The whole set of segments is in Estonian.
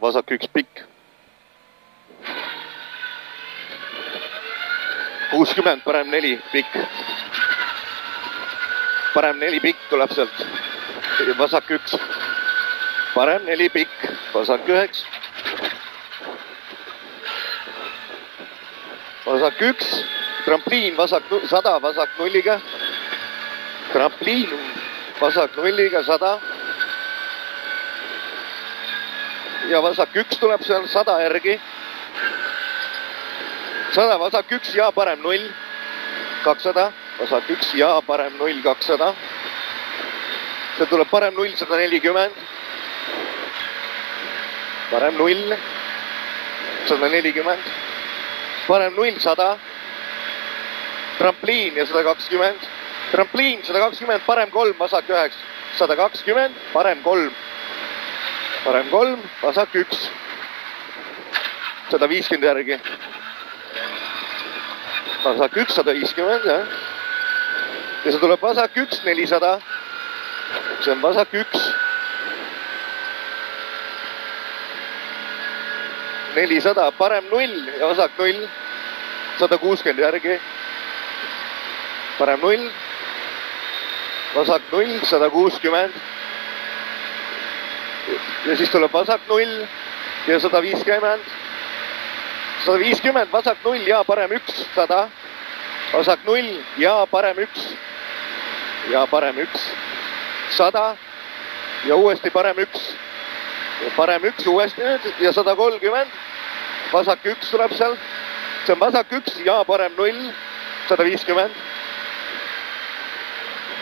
vasak 1 pikk. 60, parem 4 pikk. Parem 4 pikk tuleb sealt. Vasak 1. Parem 4 pikk, vasak 9. Vasak 1, trampliin vasak 100, vasak 0-ga. Trampliin vasak 0-ga 100. Ja vasak 1 tuleb seal 100 järgi. 100, vasak 1 ja parem 0, 200. Vasak 1 ja parem 0, 200. See tuleb parem 0, 140. Parem 0, 140. Parem 0, 100. Trampliin ja 120. Trampliin 120, parem 3, vasak 9. 120, parem 3. Parem 3, vasak 1. 150 järgi. Vasak 1, 150, jah. Ja see tuleb vasak 1, 400. See on vasak 1. 400, parem 0 ja vasak 0. 160 järgi. Parem 0. Vasak 0, 160. Ja siis tuleb vasak 0 ja 150. 150, vasak 0 ja parem 1, 100. Vasak 0 ja parem 1. Ja parem 1. 100 ja uuesti parem 1. Ja parem 1 uuesti nüüd ja 130. Vasak 1 tuleb seal. See on vasak 1 ja parem 0. 150.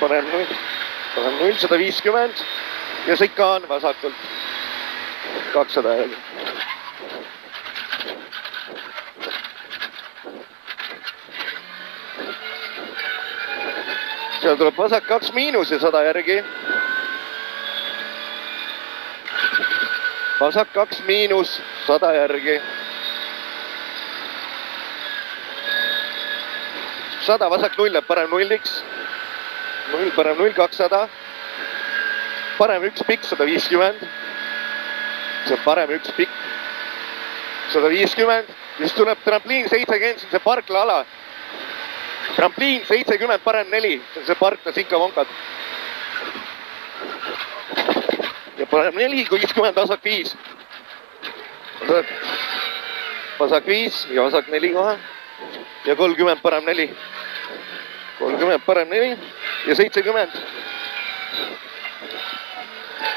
Parem 0. Parem 0, 150. Ja see ikka on vasakult. 200 järgi. Seal tuleb vasak 2 miinus ja 100 järgi. Vasak 2 miinus 100 järgi. 100, vasak 0 jääb parem 0-iks. 0, parem 0, 200. Parem 1 pikk, 150. See on parem 1 pikk. 150. Just tuleb trampliin 70, see parkla ala. Trampliin 70, parem 4. See on see parkla Sinka-Vonkad. Ja parem 4, 50, vasak 5. Vasak 5 ja vasak 4 kohe. Ja 30, parem 4. 30, parem 4 ja 70.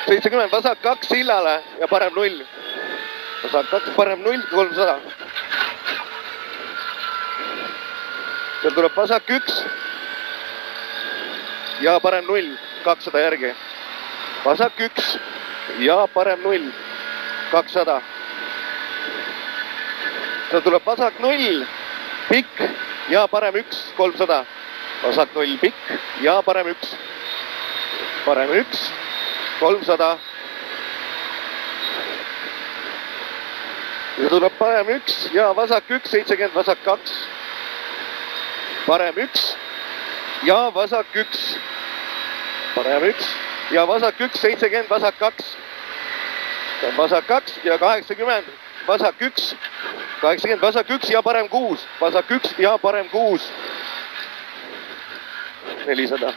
70, vasak 2 sillale ja parem 0. Vasak 2, parem 0, 300. Seal tuleb vasak 1 ja parem 0, 200 järgi. Vasak 1 ja parem 0, 200. Seal tuleb vasak 0, pikk ja parem 1, 300. Vasak 0, pikk ja parem 1. Parem 1, 300. Ja tuleb parem 1 ja vasak 1, 70, vasak 2. Parem 1 ja vasak 1. Parem 1 ja vasak 1, 70, vasak 2. Vasak 2 ja 80, vasak 1. 80, vasak 1 ja parem 6. Vasak 1 ja parem 6. 400.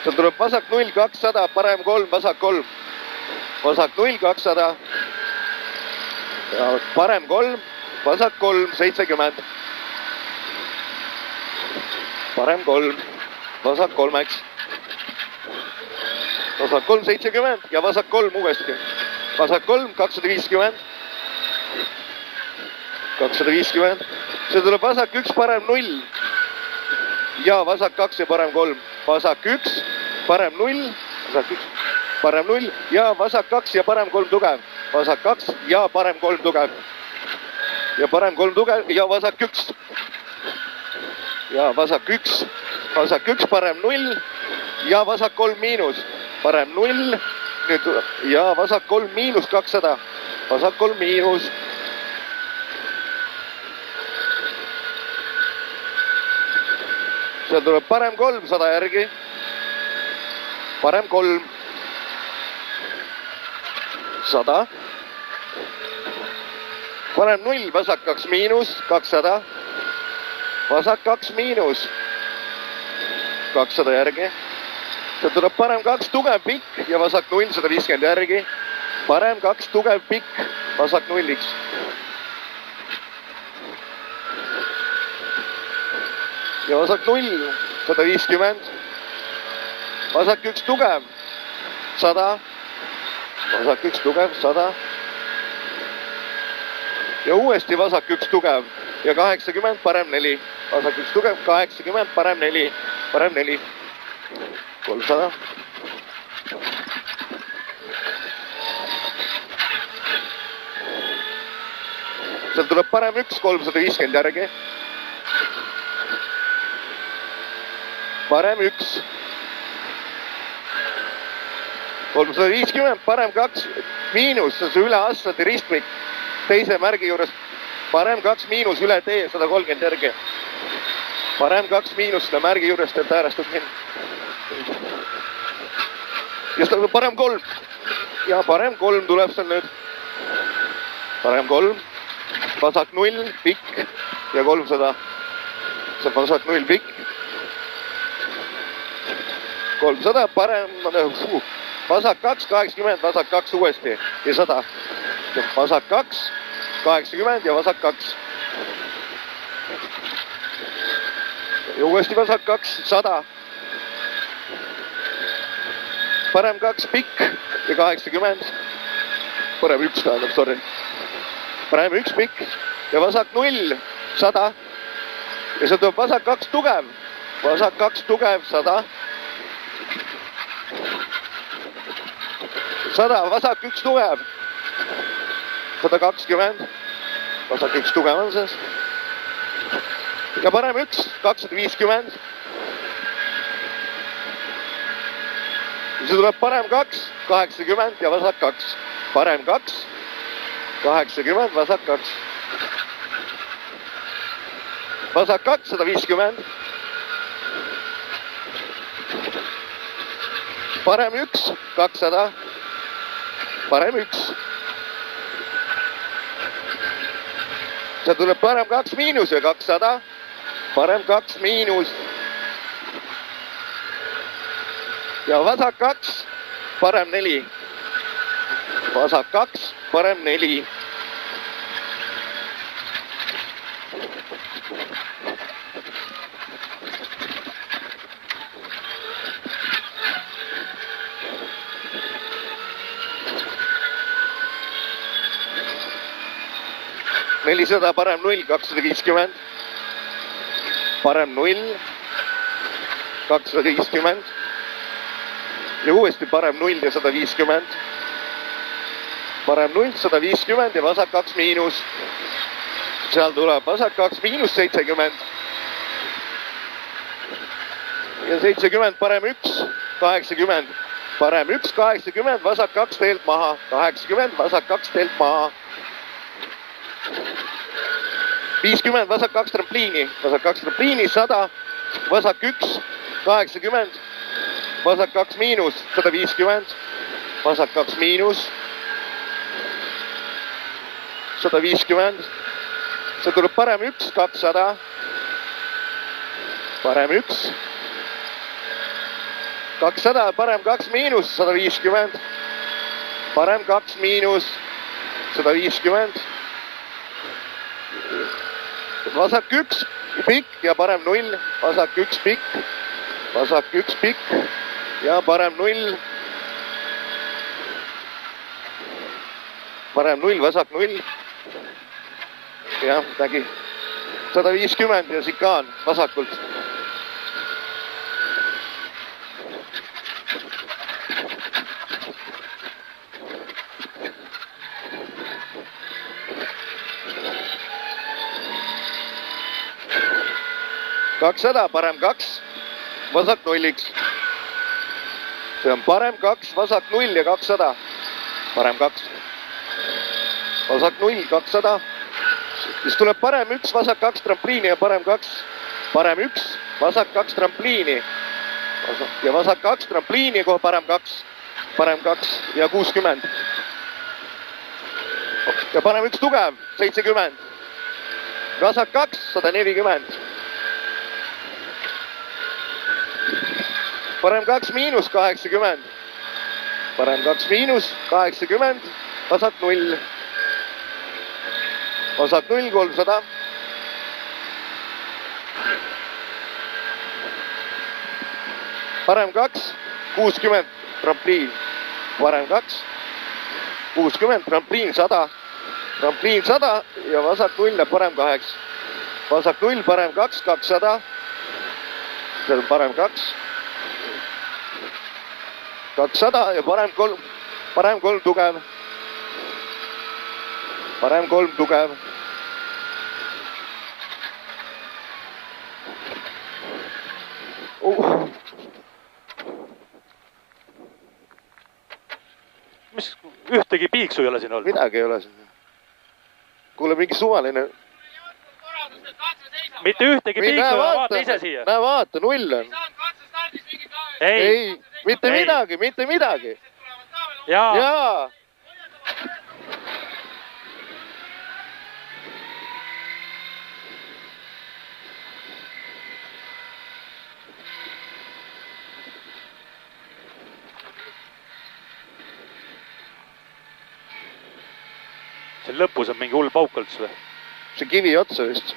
Seal tuleb vasak 0, 200, parem 3, vasak 3. Vasak 0, 200. Ja parem 3, vasak 3, 70. Parem 3, vasak 3-eks. Vasak 3, 70 ja vasak 3 uuesti. Vasak 3, 250. 250. See tuleb vasak 1, parem 0. Ja vasak 2 ja parem 3. Vasak 1, parem 0. Vasak 1, parem 0. Ja vasak 2 ja parem 3 tugev. Vasak 2 ja parem 3 tugev. Ja parem 3 tugev ja vasak 1. Ja vasak 1. Vasak 1, parem 0. Ja vasak 3 miinus. Parem 0. Nüüd ja vasak 3 miinus 200. Vasak 3 miinus seal tuleb parem 3, 100 järgi. Parem 3. 100. Parem 0, vasak 2 miinus, 200. Vasak 2 miinus, 200 järgi. Seal tuleb parem 2, tugev pikk ja vasak 0, 150 järgi. Parem 2, tugev pikk, vasak 0-iks. Ja vasak 0, 150. Vasak 1 tugev, 100. Vasak 1 tugev, 100. Ja uuesti vasak 1 tugev ja 80, parem 4. Vasak 1 tugev, 80, parem 4. Parem 4. 300. Seal tuleb parem 1, 350 järgi. Parem 1. 350, parem 2, miinus, see on see üle asfaldi ristmik. Teise märgi juures parem 2 miinus üle tee, 130 järgi. Parem 2 miinus selle märgi juures teeb äärestub mind. Ja seda parem 3. Ja parem 3 tuleb seal nüüd. Parem 3. Vasak 0, pikk ja 300. See on vasak 0, pikk. 300, parem, vasak 2, 80, vasak 2 uuesti ja 100. Vasak 2, 80 ja vasak 2. Ja uuesti vasak 2, 100. Parem 2, pikk ja 80. Parem 1 tähendab, sorry. Parem 1 pikk ja vasak 0, 100. Ja see tuleb vasak 2 tugev. Vasak 2 tugev, 100. 100, vasak 1 tugev. 120. Vasak 1 tugev on sees. Ja parem 1, 250. See tuleb parem 2, 80 ja vasak 2. Parem 2, 80, vasak 2. Vasak 2, 150. Parem 1, 200. Parem 1. See tuleb parem 2 miinus ja 200. Parem 2 miinus. Ja vasak 2, parem 4. Vasak 2, parem 4. Nelisada, parem 0, 250. Parem 0, 250. Ja uuesti parem 0 ja 150. Parem 0, 150 ja vasak 2 miinus. Seal tuleb vasak 2 miinus 70. Ja 70, parem 1, 80. Parem 1, 80, vasak 2 teelt maha. 80, vasak 2 teelt maha. 50, vasak 2 trampliini. Vasak 2 trampliini, 100. Vasak 1, 80. Vasak 2 miinus, 150. Vasak 2 miinus. 150. See tuleb parem 1, 200. Parem 1. 200, parem 2 miinus, 150. Parem 2 miinus, 150. Vasak 1, pikk ja parem 0. Vasak 1, pikk. Vasak 1, pikk ja parem 0. Parem 0, vasak 0. Jah, nägi. 150 ja sikaan vasakult. Kakssada, parem 2, vasak 0-iks. See on parem 2, vasak 0 ja 200. Parem 2. Vasak 0, 200. Siis tuleb parem 1, vasak 2 trampliini ja parem 2. Parem 1, vasak 2 trampliini ja vasak 2 trampliini, kohe parem 2 ja 60. ja parem 1 tugev, 70. vasak 2, 140. parem 2 miinus 80. parem 2 miinus 80, vasak 0. vasak 0, 300. parem 2, 60, trampliin. parem 2, 60, trampliin 100. trampliin 100 ja vasak 0 läheb parem 8. vasak 0, parem 2, 200. see on parem 2. 200 ja parem 3 tugev. parem 3 tugev. Mis ühtegi piiksu ei ole siin olnud? Midagi ei ole siin. Kuule, mingi suvaline. Mitte ühtegi piiksu, vaata ise siia. Näe vaata, 0 on. Ei, mitte midagi, mitte midagi. Jaa. Siin lõpus on mingi hull pauk olnud või? See kivi otsa vist.